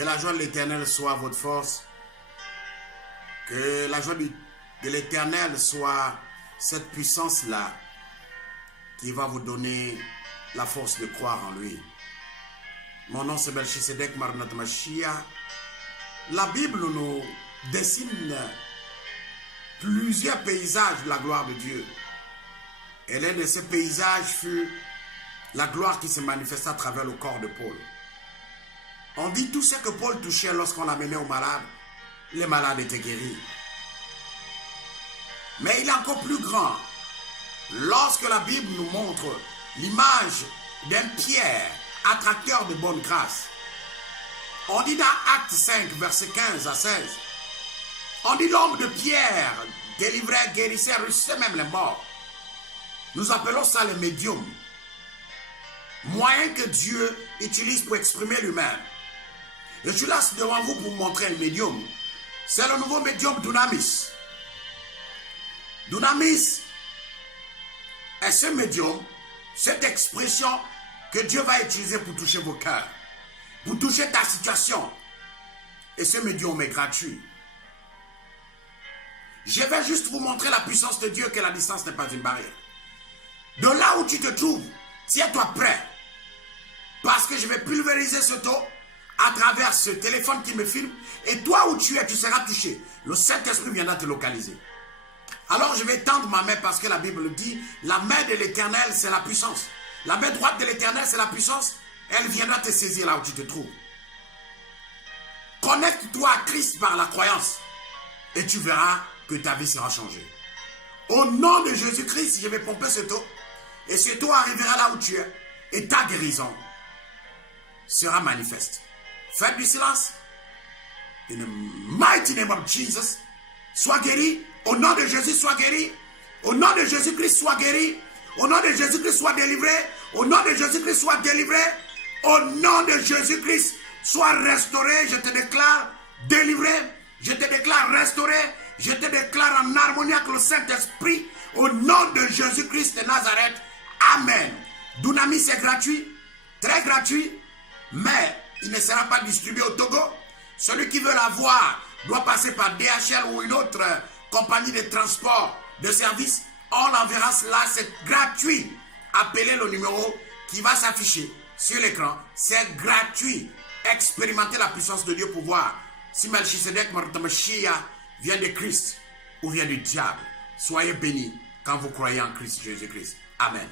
Que la joie de l'Éternel soit votre force. Que la joie de l'Éternel soit cette puissance-là qui va vous donner la force de croire en lui. Mon nom c'est Melchisedek Maranatha Mashiach. La Bible nous dessine plusieurs paysages de la gloire de Dieu. Et l'un de ces paysages fut la gloire qui se manifesta à travers le corps de Paul. On dit tout ce que Paul touchait lorsqu'on l'amenait aux malades, les malades étaient guéris. Mais il est encore plus grand lorsque la Bible nous montre l'image d'un Pierre, attracteur de bonne grâce. On dit dans Acte 5, verset 15 à 16, on dit l'homme de Pierre délivrait, guérissait, ressuscitait même les morts. Nous appelons ça le médium. Moyen que Dieu utilise pour exprimer lui-même. Je suis là devant vous pour vous montrer un médium. C'est le nouveau médium Dunamis. Dunamis est ce médium, cette expression que Dieu va utiliser pour toucher vos cœurs, pour toucher ta situation. Et ce médium est gratuit. Je vais juste vous montrer la puissance de Dieu, que la distance n'est pas une barrière. De là où tu te trouves, tiens-toi prêt. Parce que je vais pulvériser ce taux à travers ce téléphone qui me filme. Et toi où tu es, tu seras touché. Le Saint-Esprit viendra te localiser. Alors je vais tendre ma main parce que la Bible dit, la main de l'Éternel, c'est la puissance. La main droite de l'Éternel, c'est la puissance. Elle viendra te saisir là où tu te trouves. Connecte-toi à Christ par la croyance. Et tu verras que ta vie sera changée. Au nom de Jésus-Christ, je vais pomper ce taux. Et ce taux arrivera là où tu es. Et ta guérison sera manifeste. Faites du silence. In the mighty name of Jesus. Sois guéri. Au nom de Jésus, sois guéri. Au nom de Jésus-Christ, sois guéri. Au nom de Jésus-Christ, sois délivré. Au nom de Jésus-Christ, sois délivré. Au nom de Jésus-Christ, sois restauré. Je te déclare délivré. Je te déclare restauré. Je te déclare en harmonie avec le Saint-Esprit. Au nom de Jésus-Christ de Nazareth. Amen. Dunamis est gratuit. Très gratuit. Mais il ne sera pas distribué au Togo. Celui qui veut l'avoir doit passer par DHL ou une autre compagnie de transport, de service. On l'enverra cela, c'est gratuit. Appelez le numéro qui va s'afficher sur l'écran. C'est gratuit. Expérimentez la puissance de Dieu pour voir si Melchisedek Maranatha Mashiach vient de Christ ou vient du diable. Soyez bénis quand vous croyez en Christ Jésus-Christ. Amen.